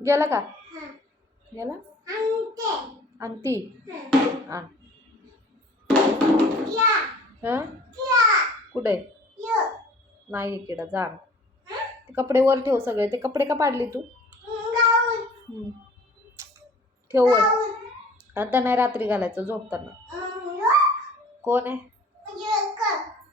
गेला का? गेला? आणि ती आण हा. कुठे? नाही किडा जा. ते कपडे वर ठेव सगळे. ते कपडे का पाडली तू. ठेव वर. आता नाही रात्री घालायचं झोपताना. कोण आहे?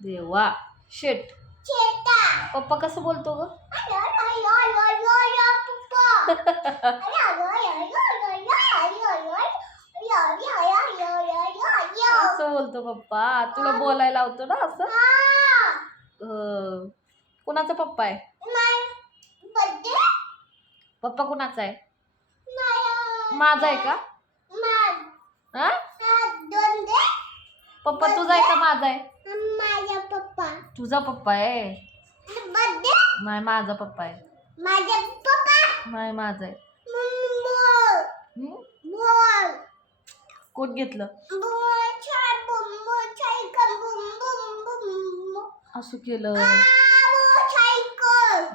देवा. शेट पप्पा कसं बोलतो ग? असं बोलतो पप्पा. तुला बोलायला होतो ना असं? कुणाचा पप्पा आहे? पप्पा कुणाचा आहे? माझा आहे का? पप्पा तुझा आहे का माझा आहे? तुझा पप्पा आहे. नाही माझा पप्पा आहे. नाही माझा आहे. कोट कोण घेतलं? असं केलं.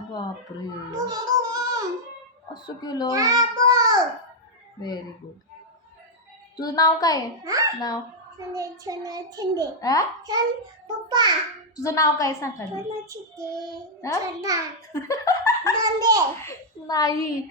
बापरे. असं केलं. व्हेरी गुड तुझं नाव काय आहे? नाव? छंदे छंदे छंदे आ? छंद पप्पा. तुझं नाव काय सांग खाली. छंद दे नाही.